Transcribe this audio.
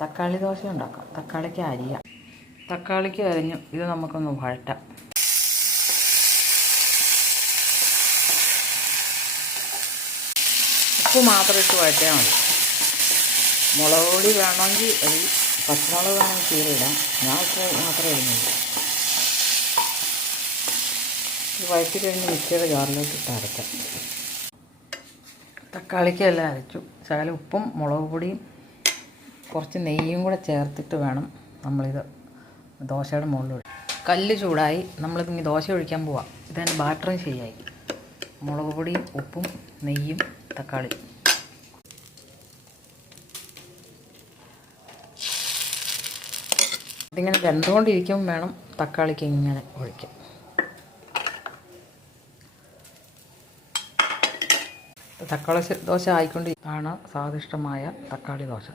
തക്കാളി ദോശ ഉണ്ടാക്കാം. തക്കാളിക്ക് അരിയാം. തക്കാളിക്ക് അരിഞ്ഞു. ഇത് നമുക്കൊന്ന് വഴറ്റാം. ഉപ്പ് മാത്രം ഇട്ട് വഴറ്റിയാൽ മതി. മുളക് പൊടി വേണമെങ്കിൽ പച്ചമുളക് വേണമെങ്കിൽ ചീരയിടാം. ഞാൻ ഉപ്പ് മാത്രമേ ഇടുന്നുള്ളൂ. വഴറ്റി കഴിഞ്ഞ് മിക്സിയുടെ ജാറിലോട്ട് ഇട്ട് അരക്കാം. തക്കാളിക്ക് എല്ലാം അരച്ചു. ശകലം ഉപ്പും മുളക് പൊടിയും കുറച്ച് നെയ്യും കൂടെ ചേർത്തിട്ട് വേണം നമ്മളിത് ദോശയുടെ മുകളിൽ ഒഴിക്കും. കല്ല് ചൂടായി. നമ്മളിതിങ്ങനെ ദോശ ഒഴിക്കാൻ പോവാം. ഇതെൻ്റെ ബാറ്ററും ശരിയായി. മുളക് പൊടിയും ഉപ്പും നെയ്യും തക്കാളി. ഇതിങ്ങനെ വെന്തുകൊണ്ടിരിക്കുമ്പോൾ വേണം തക്കാളിക്ക് ഇങ്ങനെ ഒഴിക്കാം. തക്കാളി ദോശ ആയിക്കൊണ്ടിരിക്കുകയാണ് സ്വാദിഷ്ടമായ തക്കാളി ദോശ.